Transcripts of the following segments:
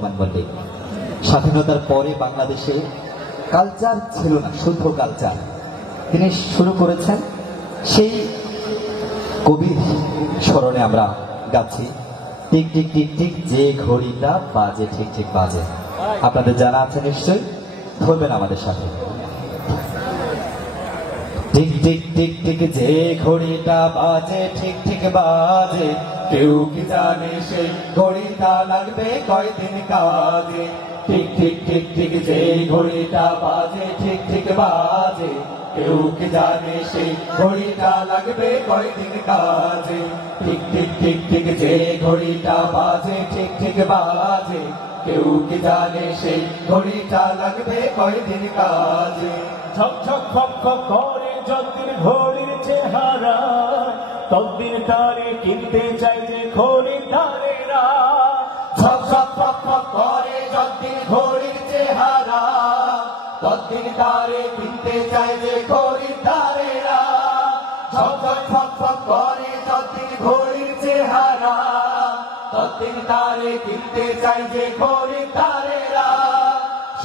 রহমান মল্লিক। স্বাধীনতার পরে বাংলাদেশে কালচার ছিল না, শুদ্ধ কালচার তিনি শুরু করেছেন। সেই কবির স্মরণে আমরা গাচ্ছি টিক টিক টিক টিক যে ঘড়িটা বাজে ঠিক ঠিক বাজে। আপনাদের জানা আছে নিশ্চয়ই, ধরবেন আমাদের সাথে। টিক টিক টিক টিক যে ঘড়িটা বাজে ঠিক ঠিক বাজে, কেউ কি জানে সেই ঘড়িটা লাগবে কয়দিন কাজে। টিক টিক টিক টিক যে ঘড়িটা বাজে ঠিক ঠিক বাজে, কেউ কি জানে সেই ঘড়িটা লাগবে কয়দিন কাজে। টিক টিক টিক টিক যে ঘড়িটা বাজে ঠিক ঠিক বাজে, কেউ কি জানে সেই ঘড়িটা লাগবে কয়দিন কাজে। ঝকঝক খক খক করে যতদিন ঘড়ির চেহারা, ততদিন তারে কিনতে চাই যে খরিদ্দারেরা। ঝকঝক খক খক করে যতদিন ঘড়ির চেহারা, ততদিন তারে কিনতে চাই যে খরিদ্দারেরা। ঝকঝক খক খক করে যতদিন ঘড়ির চেহারা, ততদিন তারে কিনতে চাই যে খরিদ্দারেরা।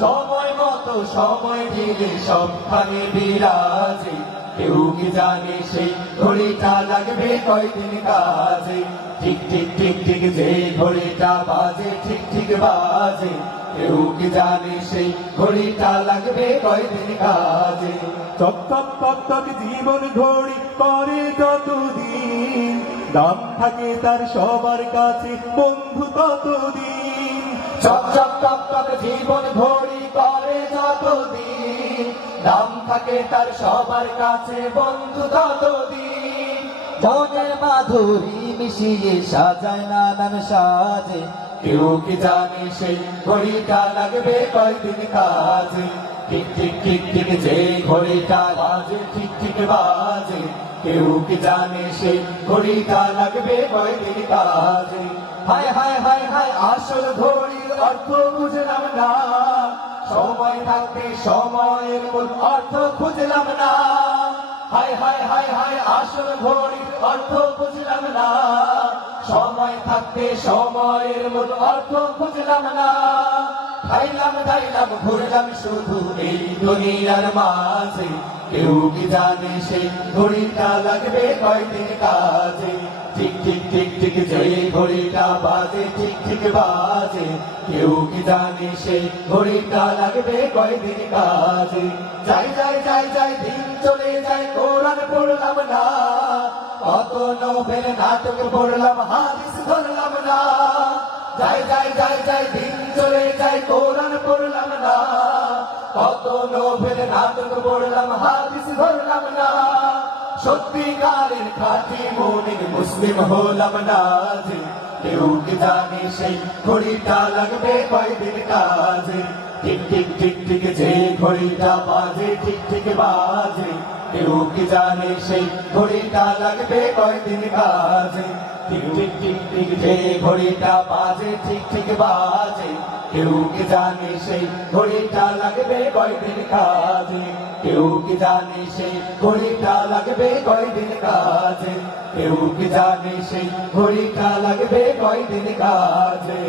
সময় মতো সময় দিলে সবখানে বিরাজে, কেউ কি জানে সেই ঘড়িটা লাগবে কয়দিন কাজে। ঠিক ঠিক ঠিক ঠিক যে ঘড়িটা বাজে ঠিক ঠিক বাজে, কেউ কি জানে সেই ঘড়িটা লাগবে কয়দিন কাজে। টক টক টক টক জীবন ঘড়ি করে যতদিন, দাম থাকে তার সবার কাছে বন্ধু ততদিন। চক চক টক টক জীবন ঘড়ি করে যতদিন, দাম থাকে তার সবার কাছে বন্ধু ততদিন। মনের মাধুরী মিশিয়ে সাজায় নানান সাজে, কেউ কি জানে সেই ঘড়িটা লাগবে কয়দিন কাজে। ঠিক ঠিক ঠিক ঠিক যে ঘড়িটা বাজে ঠিক ঠিক বাজে, কেউ কি জানে সেই ঘড়িটা লাগবে কয়দিন কাজে। হায় হায় হায় হায় আসল ঘড়ির অর্থ বুঝলাম না, সময় থাকতে সময়ের মূল অর্থ খুঁজলাম না। হায় হায় হায় হায় আসল ঘড়ির অর্থ বুঝলাম না, সময় থাকতে সময়ের মূল অর্থ খুঁজলাম না। খাইলাম দাইলাম ঘুরলাম শুধু এই দুনিয়ার মাঝে, কেউ কি জানে সেই ঘড়িটা লাগবে কয়দিন কাজে। ঠিক ঠিক ঠিক ঠিক যে ঘড়িটা বাজে ঠিক ঠিক বাজে, কেউ কি জানে সেই ঘড়িটা লাগবে কয়দিন কাজে। যাই যাই যাই যাই দিন চলে যায় কোরআন পড়লাম না, কত নোবেল নাটক পড়লাম হাদিস ধরলাম না। যাই যাই যাই যাই দিন চলে যায় কোরআন পড়লাম না, কত নোবেল নাটক পড়লাম হাদিস ধরলাম না। সত্যিকারের খাঁটি মুমিন মুসলিম হলাম না যে, কেউ কি জানে সেই ঘড়িটা লাগবে কয়দিন কাজে। ঠিক ঠিক ঠিক ঠিক যে ঘড়িটা বাজে ঠিক ঠিক বাজে, কেউ কি জানে সেই ঘড়িটা লাগবে কয়দিন কাজে। ঠিক ঠিক ঠিক ঠিক যে ঘড়িটা বাজে ঠিক ঠিক বাজে, কেউ কি জানে সেই ঘড়িটা লাগবে কয়দিন কাজে। কেউ কি জানে সেই ঘড়িটা লাগবে কয়দিন কাজে। কেউ কি জানে সেই ঘড়িটা লাগবে কয়দিন কাজে।